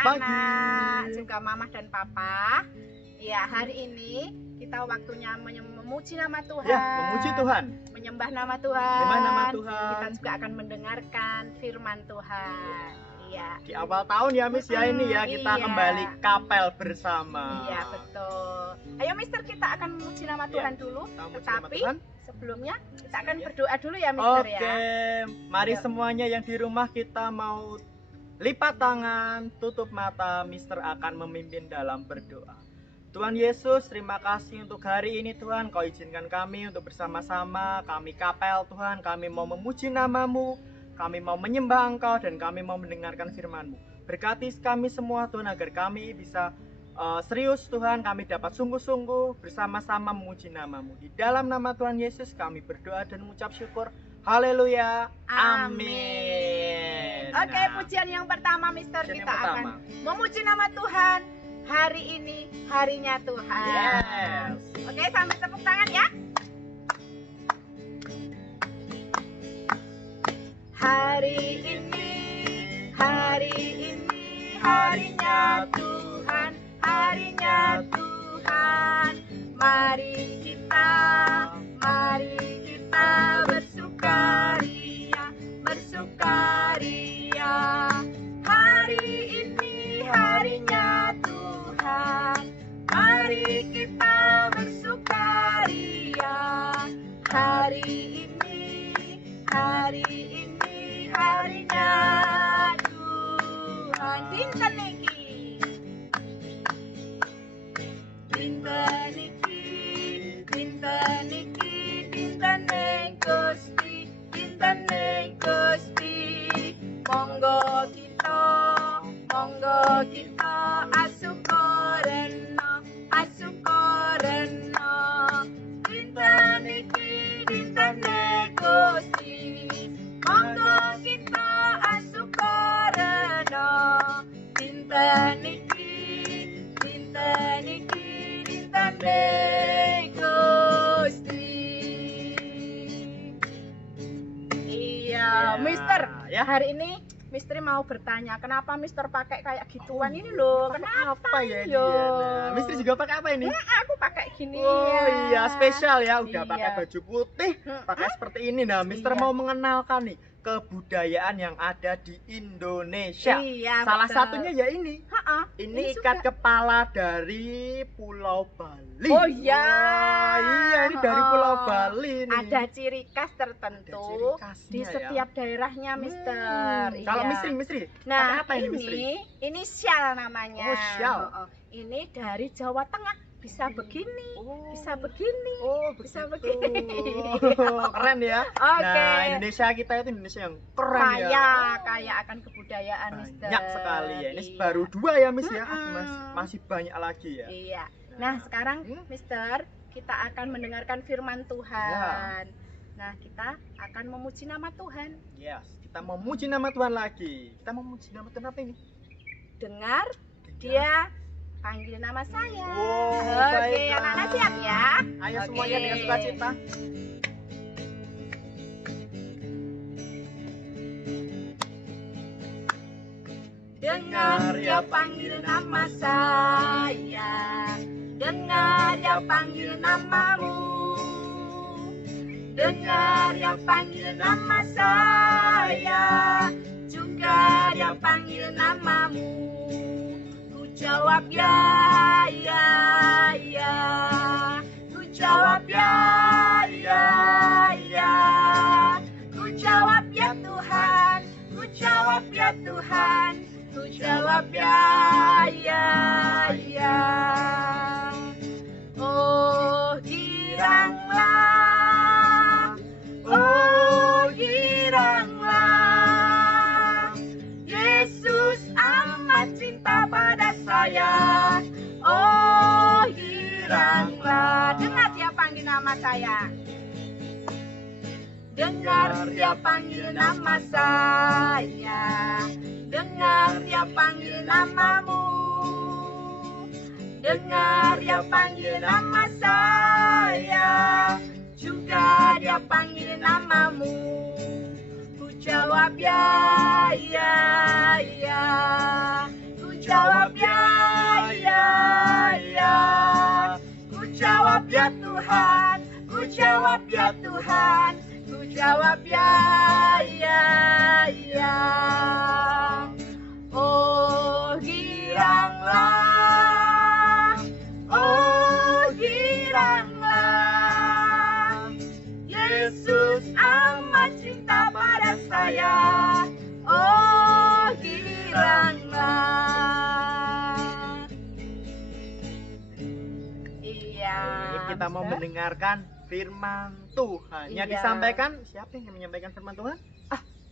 anak-anak, juga mama dan papa. Ya, hari ini kita waktunya memuji nama Tuhan. Ya, memuji Tuhan. Menyembah nama Tuhan. Menyembah nama Tuhan. Kita juga akan mendengarkan firman Tuhan. Iya. Di awal tahun ya, Miss ya ini ya kita Iya. kembali kapel bersama. Iya, betul. Ayo Mister, kita akan memuji nama Tuhan dulu. Kita memuji nama Tetapi Tuhan. sebelumnya kita akan Ya. berdoa dulu ya Mister Oke, ya. mari Yuk. semuanya yang di rumah kita mau lipat tangan, tutup mata, Mister akan memimpin dalam berdoa. Tuhan Yesus, terima kasih untuk hari ini Tuhan, Kau izinkan kami untuk bersama-sama, kami kapel Tuhan, kami mau memuji nama-Mu, kami mau menyembah Engkau, dan kami mau mendengarkan firman-Mu. Berkati kami semua Tuhan, agar kami bisa serius Tuhan, kami dapat sungguh-sungguh bersama-sama memuji nama-Mu. Di dalam nama Tuhan Yesus kami berdoa dan mengucap syukur. Haleluya. Amin. Oke, Nah, pujian yang pertama Mister, pujian kita yang akan pertama. memuji nama Tuhan. Hari ini harinya Tuhan. Yes. Oke, sambil tepuk tangan ya. Hari ini harinya Tuhan, harinya Tuhan. Mari kita bersukaria, bersukaria. Hari ini harinya Tuhan, mari kita bersukaria. Hari ini harinya Tuhan. Dinten niki, dinten niki, dinten niki, dinten ning Gusti, dinten ning Gusti. Monggo kita asukoreno, asukoreno. Dinten niki, dinten ning Gusti. Monggo kita asukoreno. Dinten niki, dinten niki, dinten ning Gusti. Iya, Mister. Ya. Hari ini Mister mau bertanya, kenapa Mister pakai kayak gituan ini loh? Kenapa Apa ya ini dia? loh? Nah, Mister juga pakai apa ini? Aku pakai gini. Oh iya, spesial ya. Udah Iya. pakai baju putih, pakai seperti ini. Nah, Mister Iya. mau mengenalkan nih kebudayaan yang ada di Indonesia. Iya, Salah betul. satunya ya ini. Ha-ha, Ini juga. ikat kepala dari Pulau Bali. Oh iya. Wah, iya ini dari Pulau Oh. Bali nih. Ada ciri khas Ada tertentu ciri khasnya di ya. setiap daerahnya, Mister. Kalau Iya. Mistri. Nah, pakai apa ini, Mistri? ini syal namanya. Oh, syal. Oh, oh. Ini dari Jawa Tengah. Bisa begini, Oh. bisa begini. Oh, Bisa begitu. begini. Keren ya. Oke. Nah, Indonesia kita itu Indonesia yang keren ya. Kaya akan kebudayaan, Mister. Banyak sekali ya. Ini Iya. baru 2 ya, Miss ya. Mm-mm. Masih banyak lagi ya. Iya. Nah, sekarang Mister, kita akan mendengarkan firman Tuhan. Nah, kita akan memuji nama Tuhan. Yes, kita mau memuji nama Tuhan lagi. Kita mau memuji nama Tuhan apa ini? Dengar dia panggil nama saya. Wow, Oke, baiklah. anak-anak siap ya? Ayo Oke. semuanya dengan sukacita. Dengar dia panggil nama saya, dengar dia panggil namamu, dengar dia panggil nama saya, juga dia panggil namamu. Ku jawab ya, ya, ya. Ku jawab ya, ya, ya. Ku jawab ya Tuhan, ku jawab ya Tuhan. Ku jawab ya, ya, ya. Oh giranglah, oh giranglah. Yesus amat cinta pada saya. Oh giranglah. Dengar dia panggil nama saya. Dengar dia panggil nama saya. Dengar dia panggil namamu. Dengar dia panggil nama saya. Juga dia panggil namamu. Ku jawab ya, ya, ya. Ku jawab ya Tuhan, ku jawab ya Tuhan, ku jawab ya, ya, ya. Oh giranglah, oh giranglah, Yesus amat cinta pada saya. Oh giranglah. Iya. Kita mau Mister. mendengarkan firman Tuhan yang Iya. disampaikan. Siapa yang menyampaikan firman Tuhan?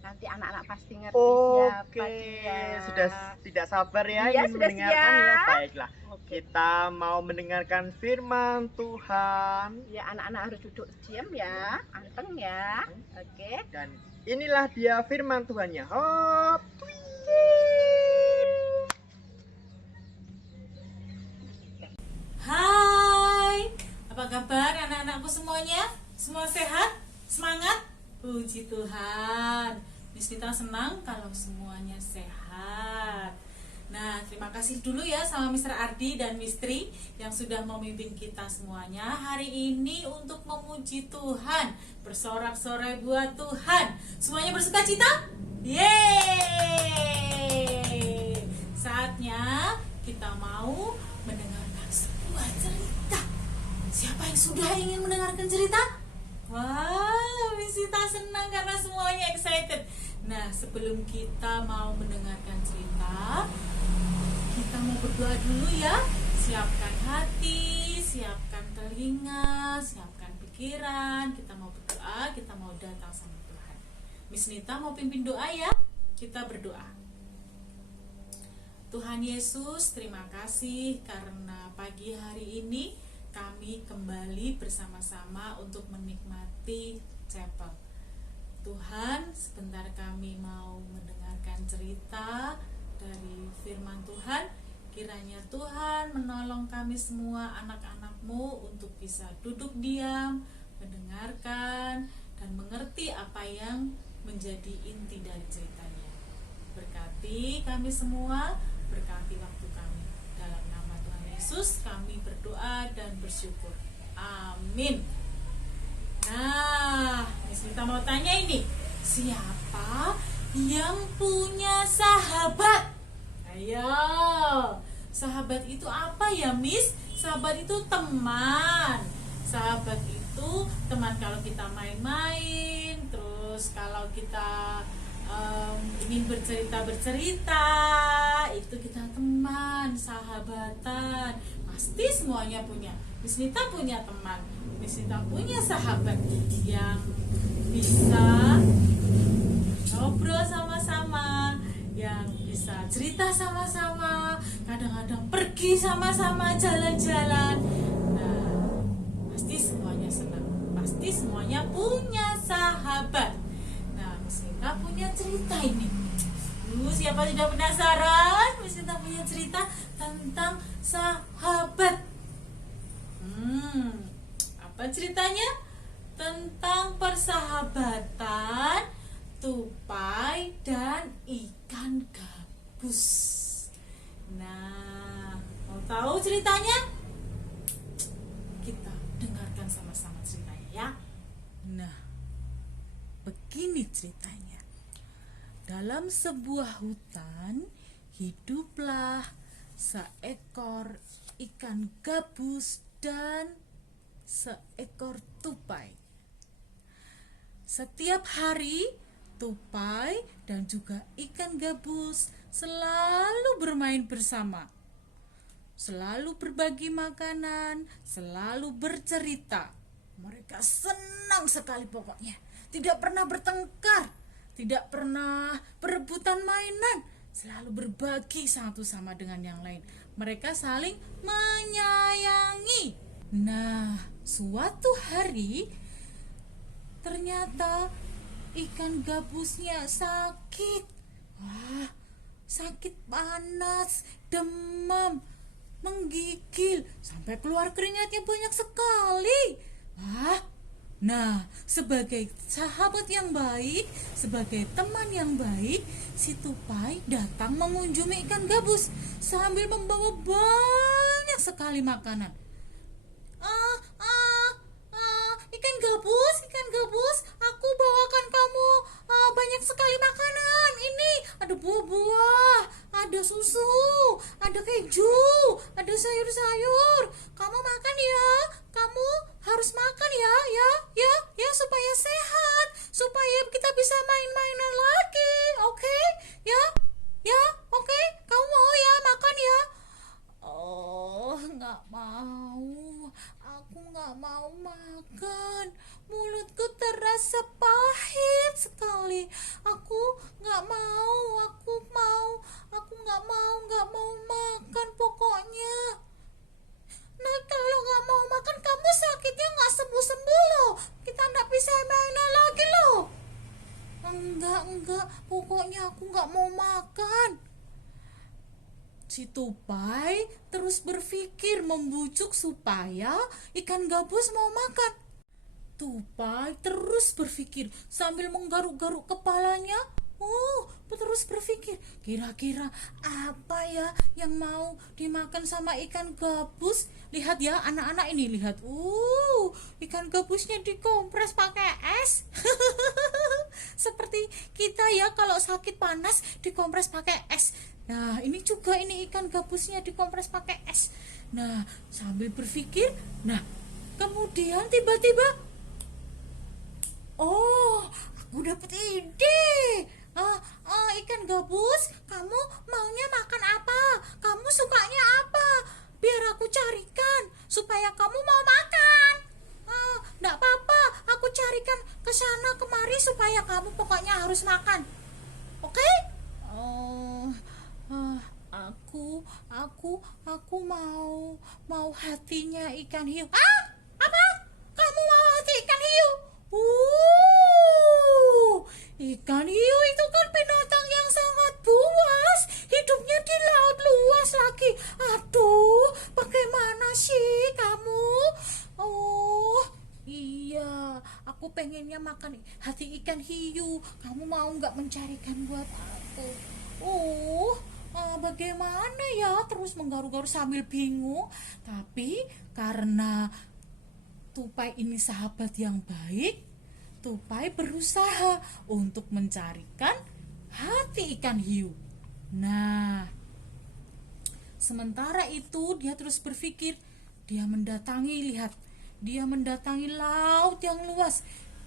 Nanti anak-anak pasti ngerti siapa Oke, dia. sudah tidak sabar ya Iya, ingin sudah mendengarkan ya. siap. Baiklah, Oke. kita mau mendengarkan firman Tuhan. Ya, anak-anak harus duduk diam ya, anteng ya. Oke. Dan inilah dia firman Tuhannya. Hop. Hai, apa kabar anak-anakku semuanya? Semua sehat? Semangat? Puji Tuhan. Miss Nita senang kalau semuanya sehat. Nah, terima kasih dulu ya sama Mr. Ardi dan Miss Tri yang sudah memimpin kita semuanya hari ini untuk memuji Tuhan, bersorak-sorai buat Tuhan. Semuanya bersuka cita? Yeay! Saatnya kita mau mendengarkan sebuah cerita. Siapa yang sudah ingin mendengarkan cerita? Wah, Miss Nita senang karena semuanya excited. Nah, sebelum kita mau mendengarkan cerita, kita mau berdoa dulu ya. Siapkan hati, siapkan telinga, siapkan pikiran. Kita mau berdoa, kita mau datang sama Tuhan. Miss Nita mau pimpin doa ya. Kita berdoa. Tuhan Yesus, terima kasih karena pagi hari ini kami kembali bersama-sama untuk menikmati chapel. Tuhan, sebentar kami mau mendengarkan cerita dari firman Tuhan. Kiranya Tuhan menolong kami semua anak-anak-Mu untuk bisa duduk diam, mendengarkan, dan mengerti apa yang menjadi inti dari ceritanya. Berkati kami semua, berkati waktu kami. Dalam nama Tuhan Yesus kami berdoa dan bersyukur. Amin. Nah, Miss Nita mau tanya ini, siapa yang punya sahabat? Ayo, sahabat itu apa ya, Miss? Sahabat itu teman. Sahabat itu teman kalau kita main-main, terus kalau kita ingin bercerita, itu kita teman, sahabatan. Pasti semuanya punya. Miss Nita punya teman, Miss Nita punya sahabat yang bisa ngobrol sama-sama, yang bisa cerita sama-sama, kadang-kadang pergi sama-sama jalan-jalan. Nah, pasti semuanya senang, pasti semuanya punya sahabat. Nah, Miss Nita punya cerita ini. Siapa tidak penasaran? Miss Nita punya cerita tentang sahabat. Apa ceritanya? Tentang persahabatan tupai dan ikan gabus. Nah, mau tahu ceritanya? Kita dengarkan sama-sama ceritanya ya. Nah, begini ceritanya. Dalam sebuah hutan hiduplah seekor ikan gabus dan seekor tupai. Setiap hari tupai dan juga ikan gabus selalu bermain bersama, selalu berbagi makanan, selalu bercerita. Mereka senang sekali pokoknya, tidak pernah bertengkar, tidak pernah berebutan mainan, selalu berbagi satu sama dengan yang lain. Mereka saling menyayangi. Nah, suatu hari ternyata ikan gabusnya sakit. Wah, sakit panas, demam, menggigil, sampai keluar keringatnya banyak sekali. Wah, nah, sebagai sahabat yang baik, sebagai teman yang baik, si tupai datang mengunjungi ikan gabus sambil membawa banyak sekali makanan. makan. Mulutku terasa pahit sekali. Aku nggak mau makan pokoknya. Nah, kalau nggak mau makan, kamu sakitnya nggak sembuh-sembuh loh. Kita nggak bisa mainan lagi loh. Enggak, pokoknya aku nggak mau makan. Si tupai terus berpikir membujuk supaya ikan gabus mau makan. Tupai terus berpikir sambil menggaruk-garuk kepalanya. Terus berpikir, kira-kira apa ya yang mau dimakan sama ikan gabus? Lihat ya anak-anak ini, lihat. Ikan gabusnya dikompres pakai es. Seperti kita ya kalau sakit panas dikompres pakai es. Nah, ini juga ini ikan gabusnya dikompres pakai es. Nah, sambil berpikir, kemudian tiba-tiba, aku dapat ide. Ikan gabus, kamu maunya makan apa? Kamu sukanya apa? Biar aku carikan supaya kamu mau makan. Nggak apa-apa, aku carikan ke sana kemari supaya kamu pokoknya harus makan. Oke? Aku mau hatinya ikan hiu. Apa? Kamu mau hati ikan hiu? Ikan hiu itu kan binatang yang sangat buas, hidupnya di laut luas lagi. Aduh, bagaimana sih kamu? Iya, aku pengennya makan hati ikan hiu. Kamu mau nggak mencarikan buat aku? Bagaimana ya? Terus menggaru-garu sambil bingung. Tapi karena tupai ini sahabat yang baik, tupai berusaha untuk mencarikan hati ikan hiu. Nah, sementara itu dia terus berpikir. Dia mendatangi laut yang luas.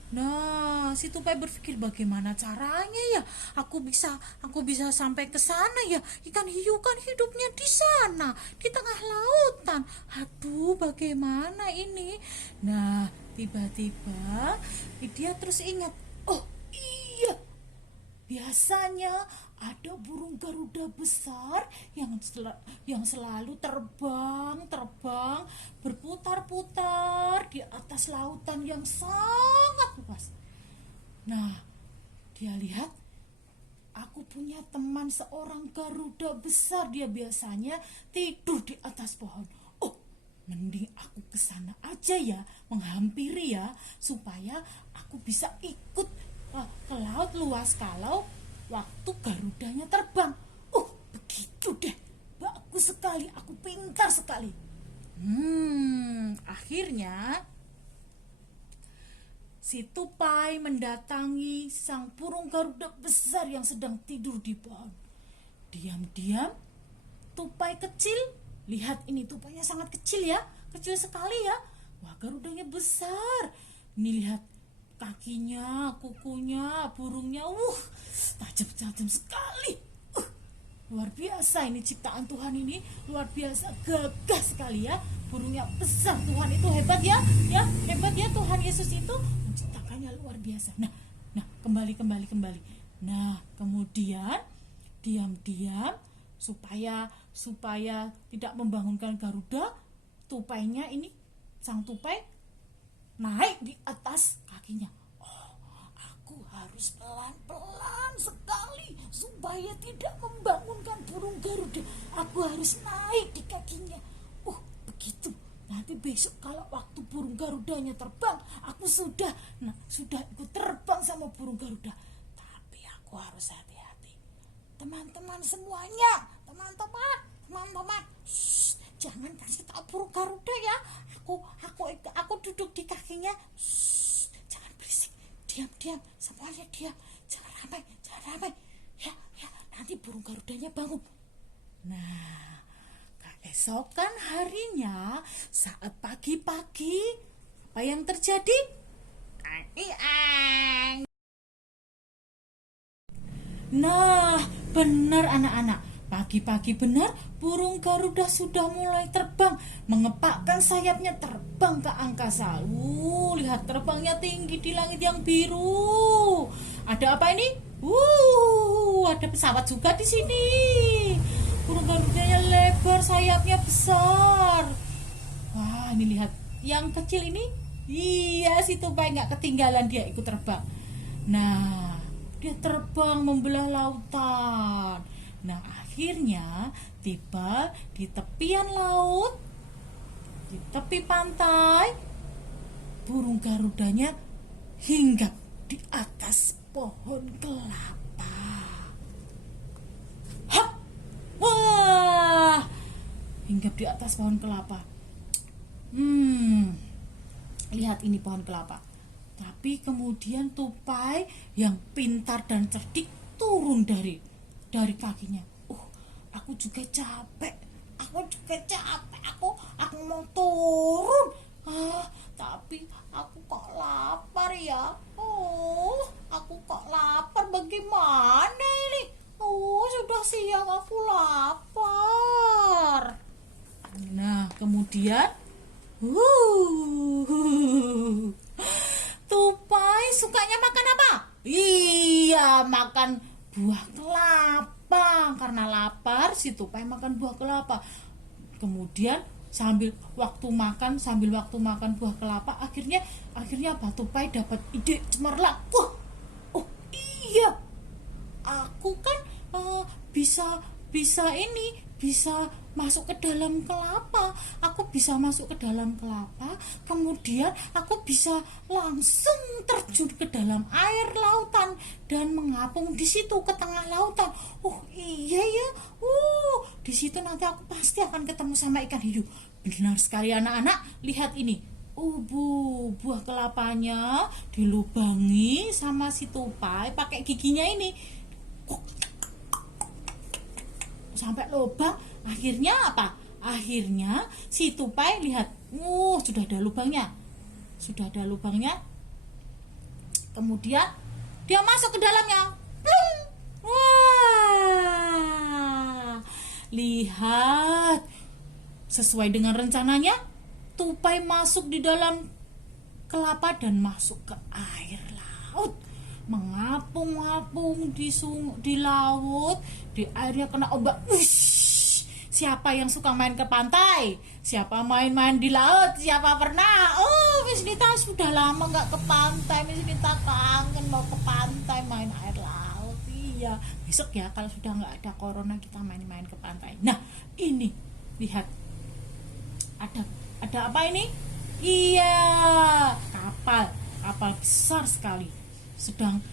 Nah, si tupai berpikir, bagaimana caranya ya aku bisa sampai ke sana ya. Ikan hiu kan hidupnya di sana, di tengah lautan. Aduh, bagaimana ini? Nah, tiba-tiba dia terus ingat, iya, biasanya ada burung garuda besar yang selalu terbang berputar-putar di atas lautan yang sangat luas. Nah, dia lihat, aku punya teman seorang garuda besar, dia biasanya tidur di atas pohon. Mending aku ke sana aja ya, menghampiri ya, supaya aku bisa ikut ke laut luas kalau waktu garudanya terbang. Begitu deh, bagus sekali, aku pintar sekali. Akhirnya si tupai mendatangi sang burung garuda besar yang sedang tidur di pohon. Diam-diam tupai kecil, lihat ini tupainya sangat kecil ya, kecil sekali ya. Wah, garudanya besar. Ini lihat kakinya, kukunya, burungnya, tajam-tajam sekali. Luar biasa ini ciptaan Tuhan ini, luar biasa, gagah sekali ya. Burungnya besar, Tuhan itu hebat ya, hebat ya Tuhan Yesus itu menciptakannya luar biasa. Nah, kembali. Nah, kemudian diam-diam supaya tidak membangunkan garuda, tupainya ini, sang tupai naik di atas kakinya. Aku harus pelan-pelan sekali supaya tidak membangunkan burung garuda. Aku harus naik di kakinya. Begitu. Nanti besok kalau waktu burung garudanya terbang, aku sudah ikut terbang sama burung garuda. Tapi aku harus hati-hati. Teman-teman semuanya, teman-teman, jangan kasih tahu burung garuda ya. Aku duduk di kakinya. Jangan berisik. Diam, semuanya diam. Jangan ramai. Ya, nanti burung garudanya bangun. Nah, keesokan harinya saat pagi-pagi, apa yang terjadi? Nah, benar anak-anak. Pagi-pagi benar, burung Garuda sudah mulai terbang, mengepakkan sayapnya terbang ke angkasa. Lihat terbangnya tinggi di langit yang biru. Ada apa ini? Ada pesawat juga di sini. Burung Garudanya lebar, sayapnya besar. Wah, ini lihat yang kecil ini. Iya, si tupai nggak ketinggalan, dia ikut terbang. Nah, dia terbang membelah lautan. Nah, akhirnya tiba di tepian laut, di tepi pantai. Burung Garudanya hinggap di atas pohon kelapa. Hap! Wah! Hinggap di atas pohon kelapa. Lihat ini pohon kelapa. Tapi kemudian tupai yang pintar dan cerdik turun dari kakinya. Aku juga capek. Aku mau turun. Tapi aku kok lapar ya. Aku kok lapar. Bagaimana ini? Sudah siang, aku lapar. Nah, kemudian tupai sukanya makan apa? Iya, makan buah kelapa. Karena lapar, si tupai makan buah kelapa. Kemudian sambil waktu makan buah kelapa, akhirnya apa? Tupai dapat ide cemerlang. Iya, aku kan bisa masuk ke dalam kelapa. Aku bisa masuk ke dalam kelapa, kemudian aku bisa langsung terjun ke dalam air lautan dan mengapung di situ ke tengah lautan. Iya ya. Di situ nanti aku pasti akan ketemu sama ikan hiu. Benar sekali anak-anak, lihat ini. Buah kelapanya dilubangi sama si tupai pakai giginya ini. Sampai lubang. Akhirnya apa? Akhirnya si tupai lihat, sudah ada lubangnya. Kemudian dia masuk ke dalamnya. Plung! Wah! Lihat, sesuai dengan rencananya, tupai masuk di dalam kelapa dan masuk ke air laut, mengapung-apung di laut, di airnya kena ombak. Siapa yang suka main ke pantai? Siapa main-main di laut? Siapa pernah? Miss Nita sudah lama nggak ke pantai. Miss Nita kangen mau ke pantai, main air laut. Iya, besok ya kalau sudah nggak ada corona kita main-main ke pantai. Nah, ini lihat, ada apa ini? Iya, kapal besar sekali sedang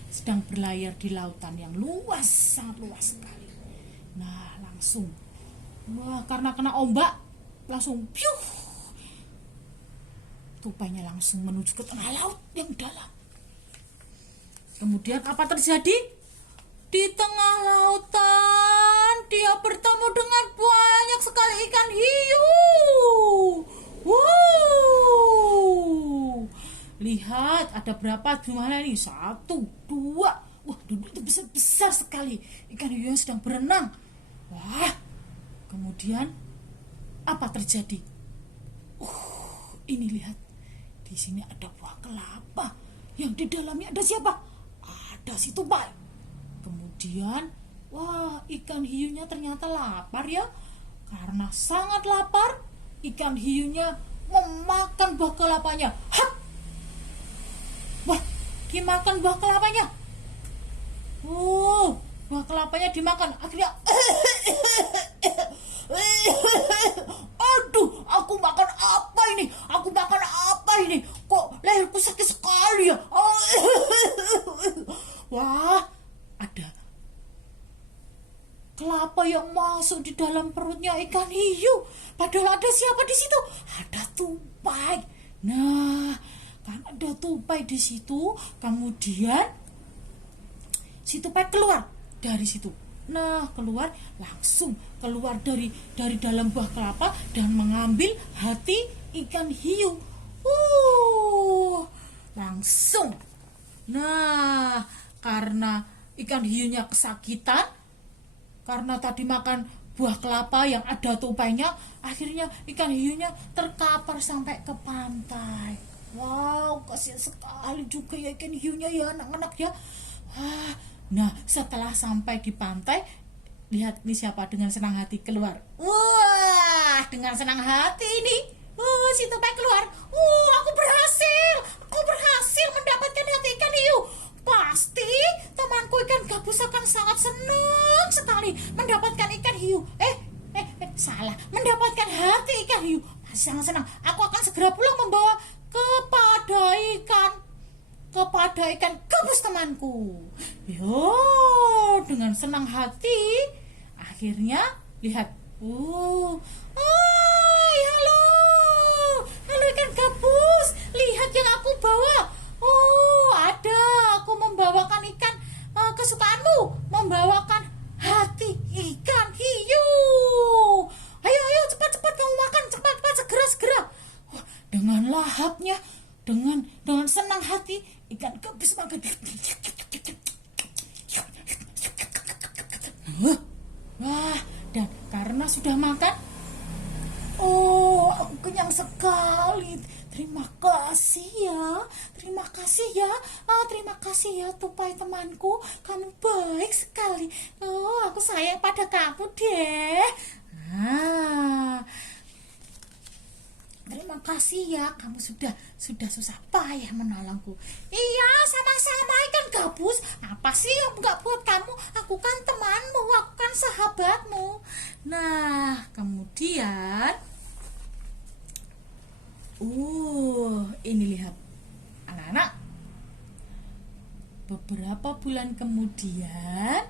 berlayar di lautan yang luas, sangat luas sekali. Nah, langsung karena kena ombak langsung piuh, tupainya langsung menuju ke tengah laut yang dalam. Kemudian apa terjadi? Di tengah lautan dia bertemu dengan banyak sekali ikan hiu. Lihat, ada berapa jumlahnya ini? 1, 2. Itu besar sekali ikan hiu yang sedang berenang. Kemudian apa terjadi? Ini lihat, di sini ada buah kelapa yang di dalamnya ada siapa? Ada si tupai. Kemudian, ikan hiunya ternyata lapar ya. Karena sangat lapar, ikan hiunya memakan buah kelapanya. Dimakan buah kelapanya. Buah kelapanya dimakan. Akhirnya aduh, aku makan apa ini? Kok leherku sakit sekali ya? Ada kelapa yang masuk di dalam perutnya ikan hiu. Padahal ada siapa di situ? Ada tupai. Nah, kan ada tupai di situ. Kemudian si tupai keluar dari situ. Nah, langsung keluar dari dalam buah kelapa dan mengambil hati ikan hiu. Langsung. Nah, karena ikan hiunya kesakitan, karena tadi makan buah kelapa yang ada tupainya, akhirnya ikan hiunya terkapar sampai ke pantai. Wow, kasihan sekali juga ya ikan hiunya ya anak-anak ya. Nah, setelah sampai di pantai, lihat nih siapa dengan senang hati keluar. Wah, dengan senang hati ini. Si tupai keluar. Aku berhasil mendapatkan hati ikan hiu. Pasti temanku ikan gabus akan sangat senang sekali mendapatkan ikan hiu. Salah, mendapatkan hati ikan hiu. Masih sangat senang. Aku akan segera pulang membawa kepada ikan gabus temanku. Yo, dengan senang hati, akhirnya lihat. Halo ikan gabus, lihat yang aku bawa. Aku membawakan ikan kesukaanmu, membawakan hati ikan hiu. Ayo cepat kamu makan, cepat segera. Dengan lahapnya, dengan senang hati ikan gabus makan. Dan karena sudah makan, aku kenyang sekali. Terima kasih ya. Terima kasih ya tupai temanku, kamu baik sekali. Aku sayang pada kamu deh. Terima kasih ya, kamu sudah susah payah menolongku. Iya, sama-sama ikan gabus. Apa sih yang enggak buat kamu? Aku kan temanmu, aku kan sahabatmu. Nah, kemudian ini lihat anak-anak. Beberapa bulan kemudian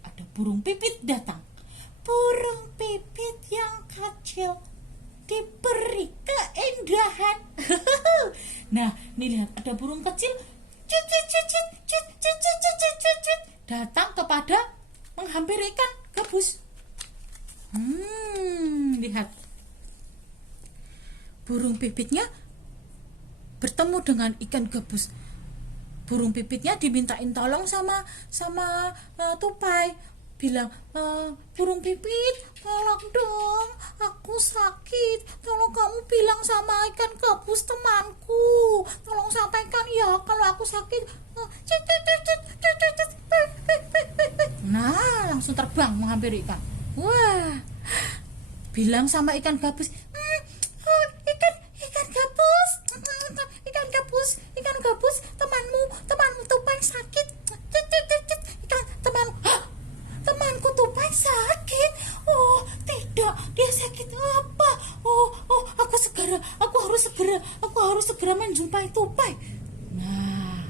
ada burung pipit datang. Burung pipit yang kecil diberi keindahan. Nah, ini lihat ada burung kecil datang kepada menghampiri ikan gabus. Lihat. Burung pipitnya bertemu dengan ikan gabus. Burung pipitnya dimintain tolong sama tupai. Bilang, burung pipit, tolong dong, aku sakit. Tolong kamu bilang sama ikan gabus temanku. Tolong sampaikan ya kalau aku sakit. Nah, langsung terbang menghampiri ikan. Wah, bilang sama ikan gabus, ikan gabus, temanmu tupai sakit. Temanku tupai sakit. Tidak, dia sakit apa? Aku harus segera menjumpai tupai. Nah,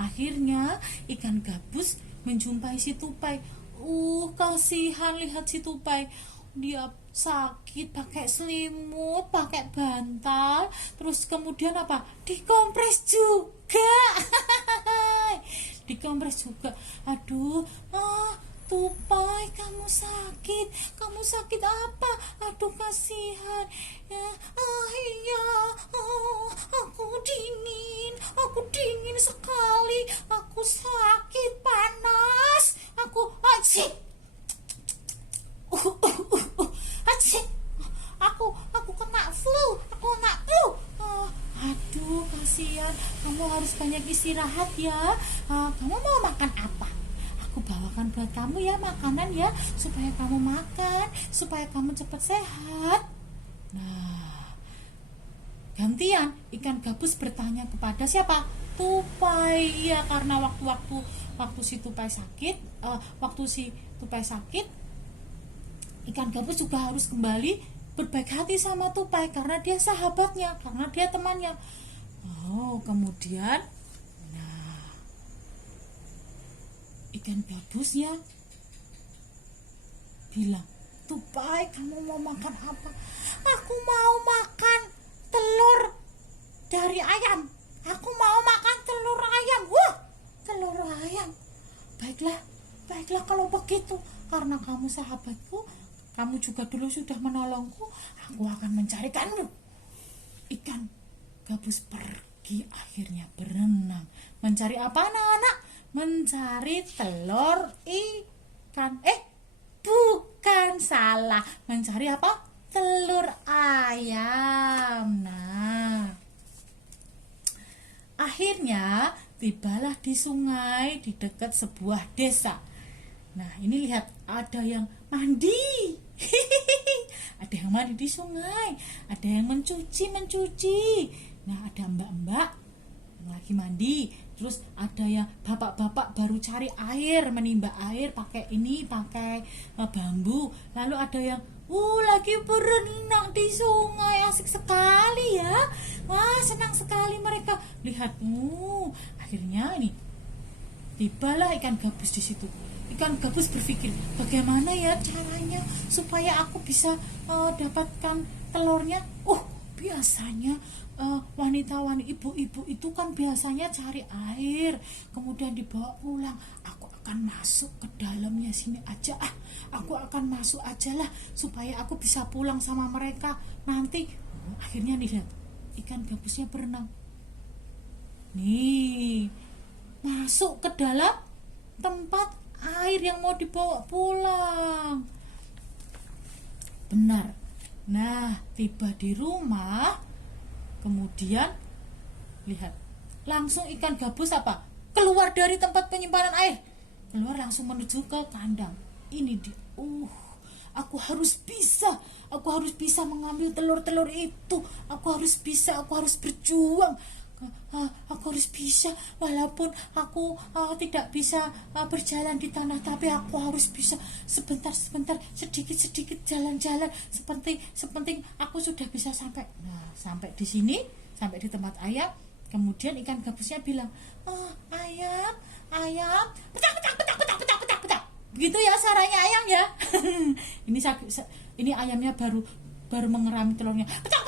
akhirnya ikan gabus menjumpai si tupai. Kasihan lihat si tupai. Dia sakit, pakai selimut, pakai bantal, terus kemudian apa? Dikompres juga. Dikompres juga. Aduh, tupai, kamu sakit apa? Aduh, kasihan. Iya, aku dingin sekali. Aku sakit, panas. Aku kena flu. Aduh, kasihan. Kamu harus banyak istirahat ya. Kamu mau makan apa? Aku bawakan buat kamu ya makanan ya, supaya kamu makan, supaya kamu cepat sehat. Nah, gantian ikan gabus bertanya kepada siapa? Tupai. Ya, karena waktu si tupai sakit, ikan gabus juga harus kembali berbaik hati sama tupai karena dia sahabatnya, karena dia temannya. Kemudian ikan gabusnya bilang, tupai, kamu mau makan apa? Aku mau makan telur dari ayam. Aku mau makan telur ayam. Wah, telur ayam. Baiklah kalau begitu. Karena kamu sahabatku, kamu juga dulu sudah menolongku, aku akan mencarikanmu. Ikan gabus pergi. pergi akhirnya berenang. Mencari apa anak-anak? Mencari telur ikan. Bukan, salah. Mencari apa? Telur ayam. Nah, akhirnya tibalah di sungai di dekat sebuah desa. Nah, ini lihat, ada yang mandi. Ada yang mandi di sungai, ada yang mencuci. Nah, ada mbak-mbak yang lagi mandi. Terus ada yang bapak-bapak baru cari air, menimba air pakai bambu. Lalu ada yang lagi berenang di sungai, asik sekali ya. Wah, senang sekali mereka. Lihat, akhirnya ini tibalah ikan gabus di situ. Ikan gabus berpikir, bagaimana ya caranya supaya aku bisa dapatkan telurnya. Biasanya wanita-wanita, ibu-ibu itu kan biasanya cari air, kemudian dibawa pulang. Aku akan masuk ke dalamnya sini aja. Aku akan masuk aja lah, supaya aku bisa pulang sama mereka nanti. Akhirnya nih, lihat, ikan gabusnya berenang. Nih, masuk ke dalam tempat air yang mau dibawa pulang. Benar. Nah, tiba di rumah, kemudian lihat, langsung ikan gabus keluar dari tempat penyimpanan air, keluar langsung menuju ke kandang. Ini dia. Aku harus bisa mengambil telur-telur itu. Aku harus berjuang. Aku harus bisa, walaupun aku tidak bisa berjalan di tanah, tapi aku harus bisa sebentar, sedikit jalan-jalan. Sepenting aku sudah bisa sampai. Nah, sampai di sini, sampai di tempat ayam. Kemudian ikan gabusnya bilang, ayam, petak. Begitu ya suaranya ayam ya. Ini ayamnya baru mengerami telurnya. Petak.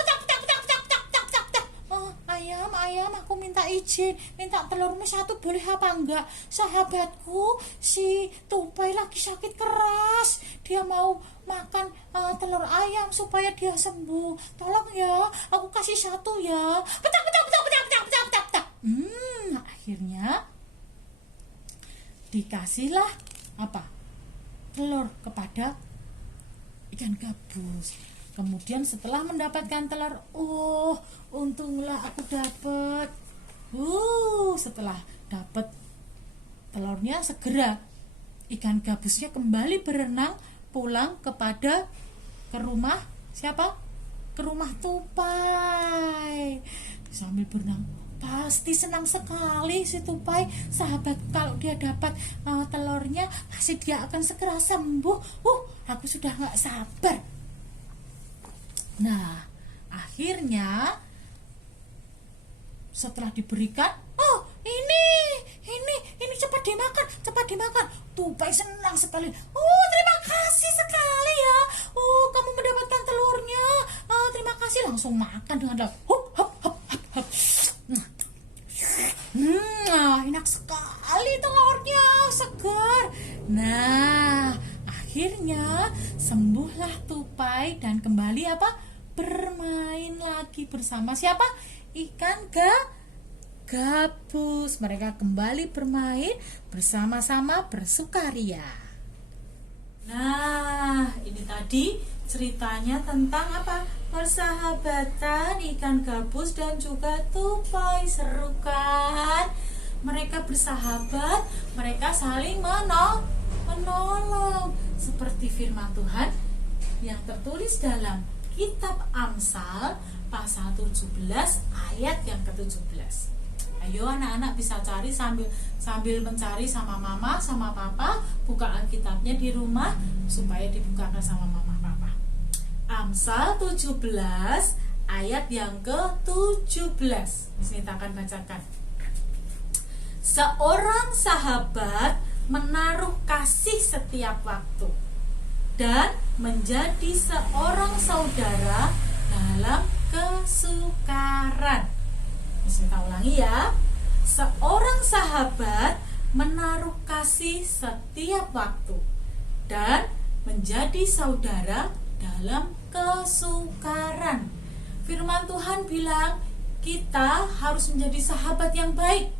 Ayam, aku minta izin, minta telurmu satu, boleh apa enggak? Sahabatku si tupai lagi sakit keras, dia mau makan telur ayam supaya dia sembuh. Tolong ya, aku kasih satu ya. Petak. Akhirnya dikasihlah telur kepada ikan gabus. Kemudian setelah mendapatkan telur, untunglah aku dapat. Setelah dapat telurnya, segera ikan gabusnya kembali berenang pulang ke rumah siapa? Ke rumah tupai. Sambil berenang, pasti senang sekali si tupai. Sahabat, kalau dia dapat telurnya, pasti dia akan segera sembuh. Aku sudah gak sabar. Nah, akhirnya setelah diberikan, ini cepat dimakan. Tupai senang sekali. Terima kasih sekali ya. Kamu mendapatkan telurnya. Terima kasih, langsung makan dengan enak sekali telurnya, segar. Nah, akhirnya sembuhlah tupai dan kembali bermain lagi bersama siapa? Ikan gabus. Mereka kembali bermain bersama-sama, bersukaria. Nah, ini tadi ceritanya tentang persahabatan ikan gabus dan juga tupai. Seru kan? Mereka bersahabat, mereka saling menolong. Seperti firman Tuhan yang tertulis dalam Kitab Amsal pasal 17 ayat yang ke-17. Ayo anak-anak bisa cari sambil mencari sama mama, sama papa, buka Alkitabnya di rumah supaya dibukakan sama mama papa. Amsal 17 ayat yang ke-17. Sini akan bacakan. Seorang sahabat menaruh kasih setiap waktu dan menjadi seorang saudara dalam kesukaran. Kita ulangi ya. Seorang sahabat menaruh kasih setiap waktu dan menjadi saudara dalam kesukaran. Firman Tuhan bilang, kita harus menjadi sahabat yang baik,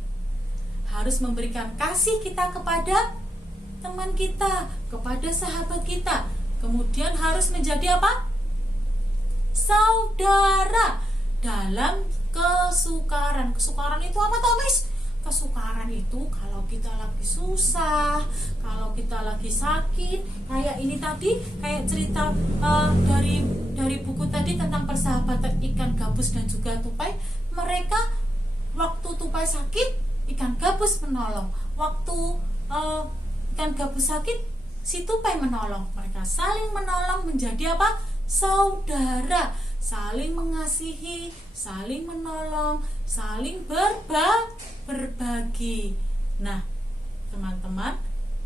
harus memberikan kasih kita kepada teman kita, kepada sahabat kita. Kemudian harus menjadi apa? Saudara dalam kesukaran. Kesukaran itu apa toh, Miss? Kesukaran itu kalau kita lagi susah, kalau kita lagi sakit, kayak ini tadi, kayak cerita dari buku tadi tentang persahabatan ikan gabus dan juga tupai. Mereka waktu tupai sakit, ikan gabus menolong. Waktu ikan gabus sakit, si tupai menolong. Mereka saling menolong, menjadi apa? Saudara, saling mengasihi, saling menolong, saling berbagi. Nah, teman-teman,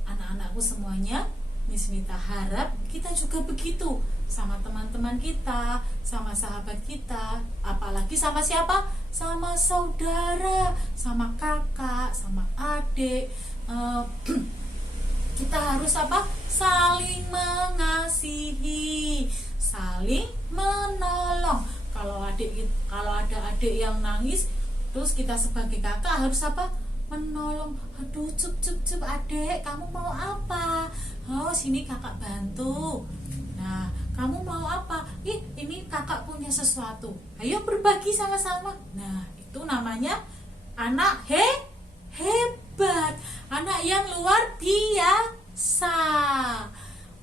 anak-anakku semuanya, Miss Nita harap kita juga begitu sama teman-teman kita, sama sahabat kita, apalagi sama siapa? Sama saudara, sama kakak, sama adik. Kita harus apa? Saling mengasihi, saling menolong. Kalau ada adik yang nangis, terus kita sebagai kakak harus apa? Menolong. Aduh, cup adik, kamu mau apa? Oh, sini kakak bantu. Nah, kamu mau apa? Ini kakak punya sesuatu. Ayo berbagi sama-sama. Nah, itu namanya anak hebat, anak yang luar biasa,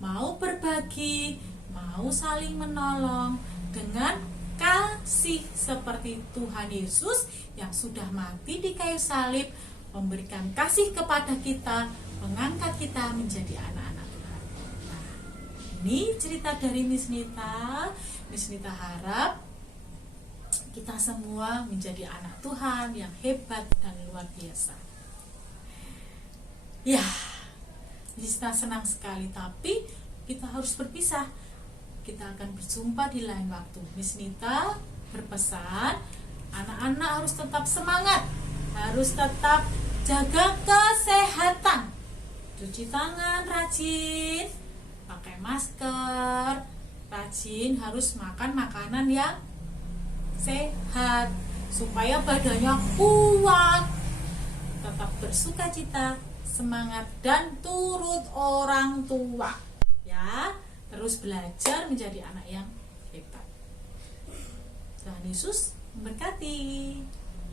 mau berbagi, mau saling menolong dengan kasih seperti Tuhan Yesus yang sudah mati di kayu salib, memberikan kasih kepada kita, mengangkat kita menjadi anak-anak Tuhan. Nah, ini cerita dari Miss Nita. Miss Nita harap kita semua menjadi anak Tuhan yang hebat dan luar biasa. Ya, Miss Nita senang sekali, tapi kita harus berpisah. Kita akan berjumpa di lain waktu. Miss Nita berpesan, anak-anak harus tetap semangat, harus tetap jaga kesehatan, cuci tangan rajin, pakai masker, rajin, harus makan makanan yang sehat supaya badannya kuat, tetap bersukacita, semangat, dan turut orang tua, ya. Terus belajar menjadi anak yang hebat. Tuhan Yesus memberkati.